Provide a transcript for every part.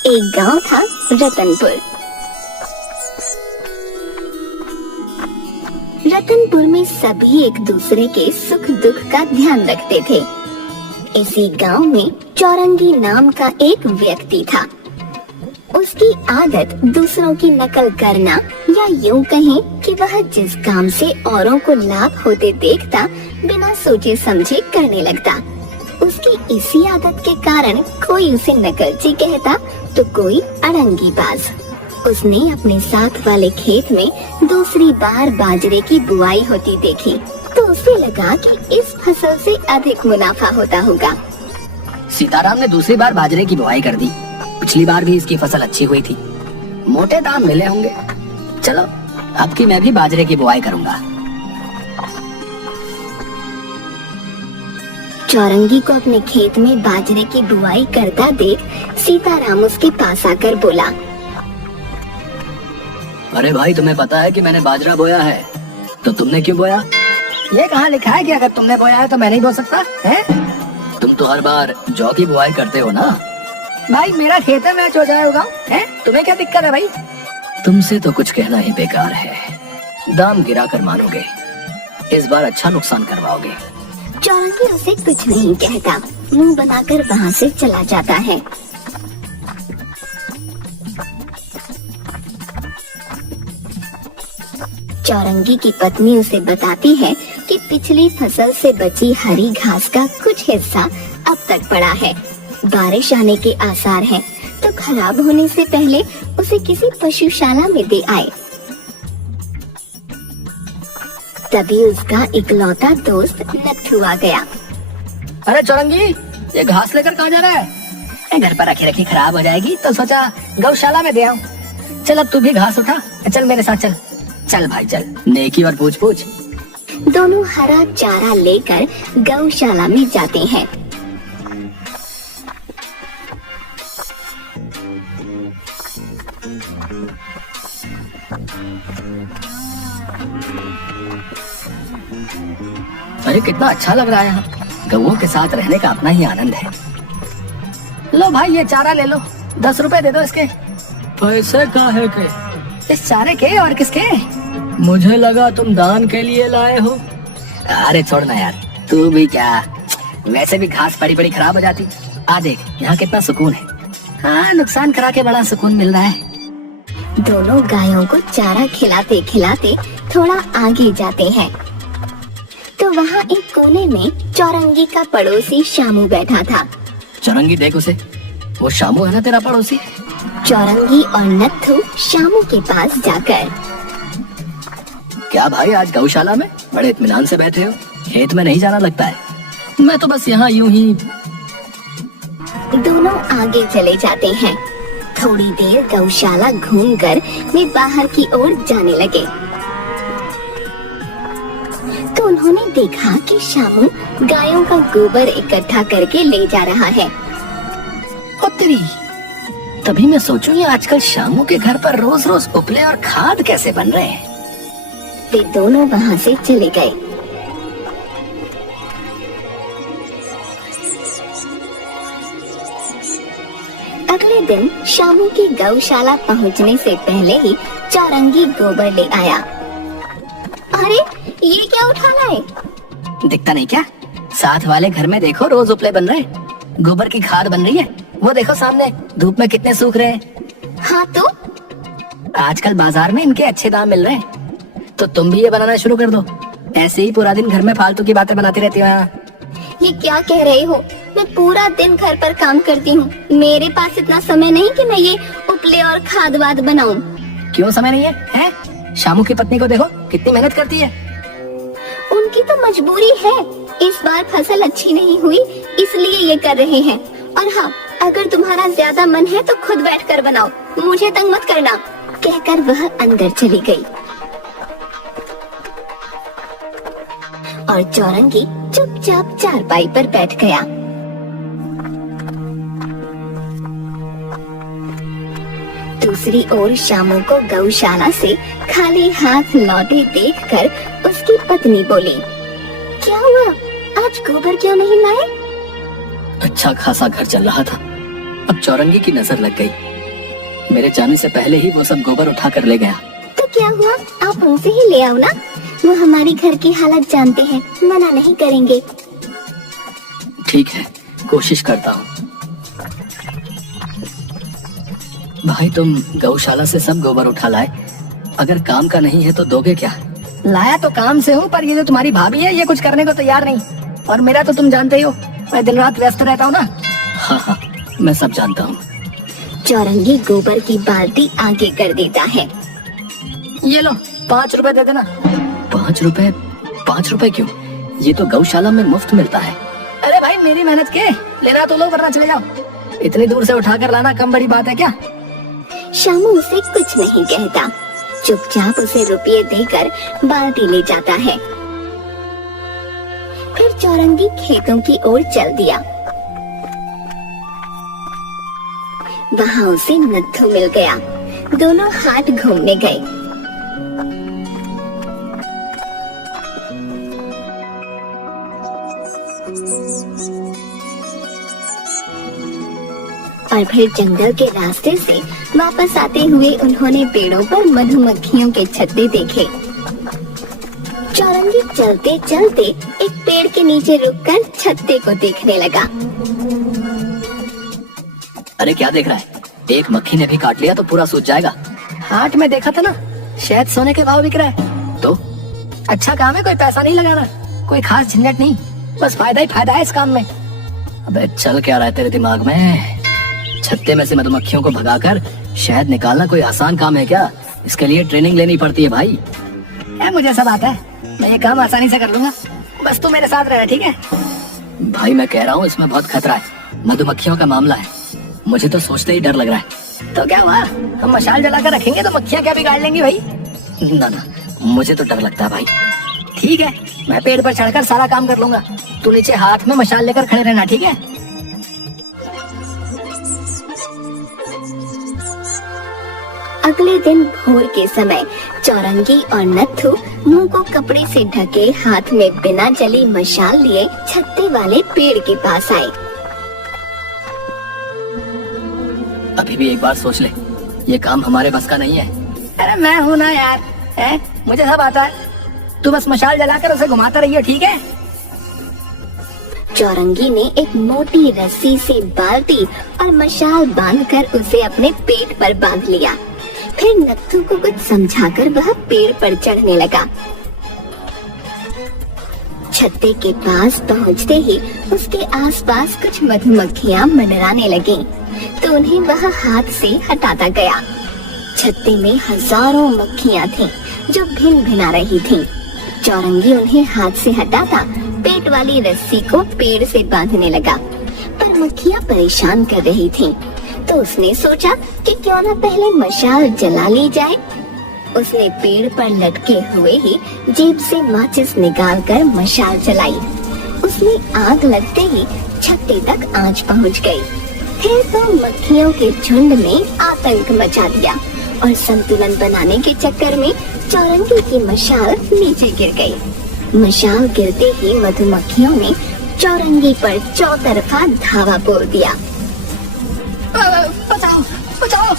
एक गांव था रतनपुर। रतनपुर में सभी एक दूसरे के सुख दुख का ध्यान रखते थे। इसी गांव में चौरंगी नाम का एक व्यक्ति था। उसकी आदत दूसरों की नकल करना, या यूं कहें कि वह जिस काम से औरों को लाभ होते देखता बिना सोचे समझे करने लगता। उसकी इसी आदत के कारण कोई उसे नकलची कहता तो कोई अड़ंगी बाज। उसने अपने साथ वाले खेत में दूसरी बार बाजरे की बुआई होती देखी तो उसे लगा कि इस फसल से अधिक मुनाफा होता होगा। सीताराम ने दूसरी बार बाजरे की बुआई कर दी। पिछली बार भी इसकी फसल अच्छी हुई थी, मोटे दाम मिले होंगे। चलो अब की मैं भी बाजरे की बुआई करूंगा। चौरंगी को अपने खेत में बाजरे की बुआई करता देख सीताराम उसके पास आकर बोला, अरे भाई, तुम्हें पता है कि मैंने बाजरा बोया है, तो तुमने क्यों बोया? ये कहाँ लिखा है कि अगर तुमने बोया है तो मैं नहीं बो सकता है? तुम तो हर बार जौ की बुआई करते हो ना। भाई मेरा खेत है, मैं जो जाए उगाऊं, है? तुम्हें क्या दिक्कत है भाई? तुमसे तो कुछ कहना ही बेकार है। दाम गिरा कर मानोगे, इस बार अच्छा नुकसान करवाओगे। चौरंगी उसे कुछ नहीं कहता, मुंह बनाकर वहाँ से चला जाता है। चौरंगी की पत्नी उसे बताती है कि पिछली फसल से बची हरी घास का कुछ हिस्सा अब तक पड़ा है। बारिश आने के आसार हैं, तो खराब होने से पहले उसे किसी पशुशाला में दे आए। तभी उसका इकलौता दोस्त नत्थू आ गया। अरे चौरंगी, ये घास लेकर कहाँ जा रहा है? घर पर रखी रखी खराब हो जाएगी तो सोचा गौशाला में दे आऊं। चल अब तू भी घास उठा, चल मेरे साथ चल। चल भाई चल, नेकी और पूछ पूछ। दोनों हरा चारा लेकर गौशाला में जाते हैं। अरे कितना अच्छा लग रहा है यहाँ, गौओं के साथ रहने का अपना ही आनंद है। लो भाई ये चारा ले लो, 10 रुपए दे दो इसके। पैसे काहे के? इस चारे के और किसके? मुझे लगा तुम दान के लिए लाए हो। अरे छोड़ ना यार, तू भी क्या, वैसे भी घास पड़ी पड़ी खराब हो जाती। आ देख यहाँ कितना सुकून है। हाँ, नुकसान करा के बड़ा सुकून मिल रहा है। दोनों गायों को चारा खिलाते खिलाते थोड़ा आगे जाते हैं तो वहाँ एक कोने में चौरंगी का पड़ोसी शामू बैठा था। चौरंगी देख उसे, वो शामू है ना तेरा पड़ोसी। चौरंगी और नत्थू शामू के पास जाकर, क्या भाई आज गौशाला में बड़े इत्मीनान से बैठे हो? खेत में नहीं जाना लगता है? मैं तो बस यहाँ यूं ही। दोनों आगे चले जाते हैं। थोड़ी देर गौशाला घूमकर वे बाहर की ओर जाने लगे तो उन्होंने देखा कि शामू गायों का गोबर इकट्ठा करके ले जा रहा है। तेरी, तभी मैं सोचूं ये आजकल शामू के घर पर रोज रोज उपले और खाद कैसे बन रहे हैं। वे दोनों वहाँ से चले गए। अगले दिन शामू की गौशाला पहुँचने से पहले ही चौरंगी गोबर ले आया। अरे ये क्या उठा लाए? दिखता नहीं क्या? साथ वाले घर में देखो रोज उपले बन रहे, गोबर की खाद बन रही है। वो देखो सामने धूप में कितने सूख रहे हैं। हाँ तो आजकल बाजार में इनके अच्छे दाम मिल रहे हैं, तो तुम भी ये बनाना शुरू कर दो। ऐसे ही पूरा दिन घर में फालतू की बातें बनाती रहती हो। ये क्या कह रहे हो? मैं पूरा दिन घर पर काम करती हूँ, मेरे पास इतना समय नहीं कि मैं ये उपले और खाद वाद बनाऊं। क्यों समय नहीं है, हैं? शामू की पत्नी को देखो कितनी मेहनत करती है। उनकी तो मजबूरी है, इस बार फसल अच्छी नहीं हुई इसलिए ये कर रहे हैं। और हाँ, अगर तुम्हारा ज्यादा मन है तो खुद बैठकर बनाओ, मुझे तंग मत करना। कहकर वह अंदर चली गई और चौरंगी चुपचाप चारपाई पर बैठ गया। दूसरी ओर शामू को गौशाला से खाली हाथ लौटे देखकर उसकी पत्नी बोली, क्या हुआ, आज गोबर क्यों नहीं लाए? अच्छा खासा घर चल रहा था, अब चौरंगी की नजर लग गई। मेरे जाने से पहले ही वो सब गोबर उठा कर ले गया। तो क्या हुआ, आप उनसे ही ले आओ ना। वो हमारी घर की हालत जानते हैं, मना नहीं करेंगे। ठीक है, कोशिश करता हूँ। भाई तुम गौशाला से सब गोबर उठा लाए, अगर काम का नहीं है तो दोगे क्या? लाया तो काम से हूँ, पर ये जो तुम्हारी भाभी है ये कुछ करने को तैयार नहीं। और मेरा तो तुम जानते ही हो, मैं दिन रात व्यस्त रहता हूँ ना। हाँ, मैं सब जानता हूँ। चौरंगी गोबर की बाल्टी आगे कर देता है। ये लो 5 रुपए दे देना। 5 रुपए? 5 रुपए क्यों? ये तो गौशाला में मुफ्त मिलता है। अरे भाई मेरी मेहनत के लेना तो लो, वरना चले जाओ। इतनी दूर से उठा कर लाना कम बड़ी बात है क्या? शामू उसे कुछ नहीं कहता, चुपचाप उसे रुपये देकर बाल्टी ले जाता है। फिर चौरंगी खेतों की ओर चल दिया। वहाँ उसे नत्थू मिल गया। दोनों हाट घूमने गए। और फिर जंगल के रास्ते से वापस आते हुए उन्होंने पेड़ों पर मधुमक्खियों के छत्ते देखे। चौरंगी चलते चलते एक पेड़ के नीचे रुककर छत्ते को देखने लगा। अरे क्या देख रहा है? एक मक्खी ने भी काट लिया तो पूरा सूझ जाएगा। हाट में देखा था ना, शहद सोने के भाव बिक रहा है। तो अच्छा काम है, कोई पैसा नहीं लगाना, कोई खास झंझट नहीं, बस फायदा ही फायदा है इस काम में। अबे चल क्या रहा है तेरे दिमाग में? छत्ते में से मधुमक्खियों को भगाकर शहद निकालना कोई आसान काम है क्या? इसके लिए ट्रेनिंग लेनी पड़ती है भाई। मुझे सब आता है, मैं ये काम आसानी से कर लूंगा, बस तू मेरे साथ रहना, ठीक है? भाई मैं कह रहा हूँ इसमें बहुत खतरा है, मधुमक्खियों का मामला है, मुझे तो सोचते ही डर लग रहा है। तो क्या हुआ, हम मशाल जलाकर रखेंगे तो मक्खियाँ क्या बिगाड़ लेंगी भाई? ना ना, मुझे तो डर लगता है भाई। ठीक है, मैं पेड़ पर चढ़कर सारा काम कर लूंगा, तू नीचे हाथ में मशाल लेकर खड़े रहना, ठीक है? अगले दिन भोर के समय चौरंगी और नत्थू मुंह को कपड़े से ढके हाथ में बिना जली मशाल लिए छत्ते वाले पेड़ के पास आए। अभी भी एक बार सोच ले, ये काम हमारे बस का नहीं है। अरे मैं हूँ ना यार, मुझे सब आता है, तू बस मशाल जलाकर उसे घुमाता रहिए, ठीक है? चौरंगी ने एक मोटी रस्सी से बाल्टी और मशाल बांधकर उसे अपने पेट पर बांध लिया। फिर नत्थू को कुछ समझाकर वह पेड़ पर चढ़ने लगा। छत्ते के पास पहुंचते ही उसके आसपास कुछ मधुमक्खियां मंडराने लगीं, तो उन्हें वह हाथ से हटाता गया। छत्ते में हजारों मक्खियां थीं, जो भिन भिना रही थीं। चौरंगी उन्हें हाथ से हटाता पेट वाली रस्सी को पेड़ से बांधने लगा, पर मक्खियां परेशान कर रही थीं। तो उसने सोचा कि क्यों न पहले मशाल जला ली जाए। उसने पेड़ पर लटके हुए ही जेब से माचिस निकालकर मशाल जलाई। उसमें आग लगते ही छत्ते तक आंच पहुंच गई। फिर तो मक्खियों के झुंड ने आतंक मचा दिया और संतुलन बनाने के चक्कर में चौरंगी की मशाल नीचे गिर गई। मशाल गिरते ही मधुमक्खियों ने चौरंगी पर चौतरफा धावा बोल दिया। बचाओ बचाओ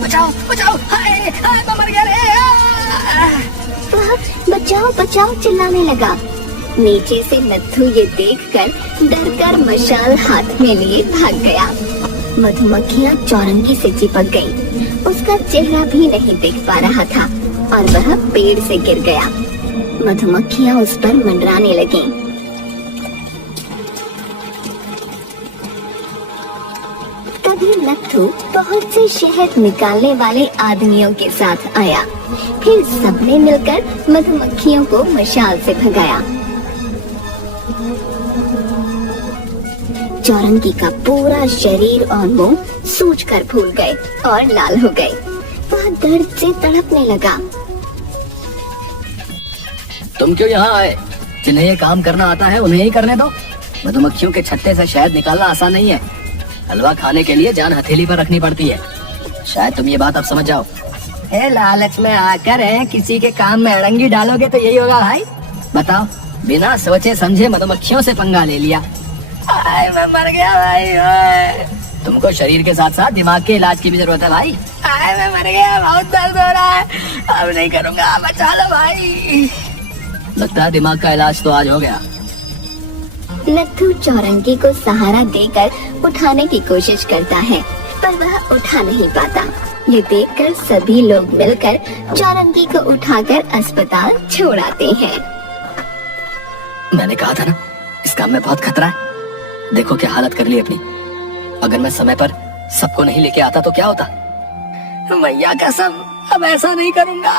बचाओ बचाओ, हाय हाय मैं मर गया रे। वह बचाओ बचाओ चिल्लाने लगा। नीचे से नत्थू ये देखकर डरकर मशाल हाथ में लिए भाग गया। मधुमक्खियां चौरंगी से चिपक गईं। उसका चेहरा भी नहीं दिख पा रहा था और वह पेड़ से गिर गया। मधुमक्खियां उस पर मंडराने लगीं। तभी नत्थू बहुत से शहद निकालने वाले आदमियों के साथ आया। फिर सबने मिलकर मधुमक्खियों को मशाल से भगाया। चौरंगी का पूरा शरीर और मुंह सूजकर फूल गए और लाल हो गए। वह दर्द से तड़पने लगा। तुम क्यों यहाँ आए? जिन्हें ये काम करना आता है उन्हें ही करने दो। मधुमक्खियों के छत्ते से शहद निकालना आसान नहीं है। हलवा खाने के लिए जान हथेली पर रखनी पड़ती है। शायद तुम ये बात अब समझ जाओ। लालच में आकर किसी के काम में अड़ंगी डालोगे तो यही होगा भाई। बताओ, बिना सोचे समझे मधुमक्खियों से पंगा ले लिया। मैं मर गया भाई। तुमको शरीर के साथ साथ दिमाग के इलाज की भी जरूरत है भाई। मैं मर गया, बहुत दर्द हो रहा है, अब नहीं करूंगा, बचा लो भाई। लगता है दिमाग का इलाज तो आज हो गया। नत्थू चौरंगी को सहारा देकर उठाने की कोशिश करता है, पर वह उठा नहीं पाता। ये देखकर सभी लोग मिलकर चौरंगी को उठाकर अस्पताल छोड़ आते हैं। मैंने कहा था ना, इस काम में बहुत खतरा है। देखो क्या हालत कर ली अपनी। अगर मैं समय पर सबको नहीं लेके आता तो क्या होता। मैया कसम, अब ऐसा नहीं करूंगा।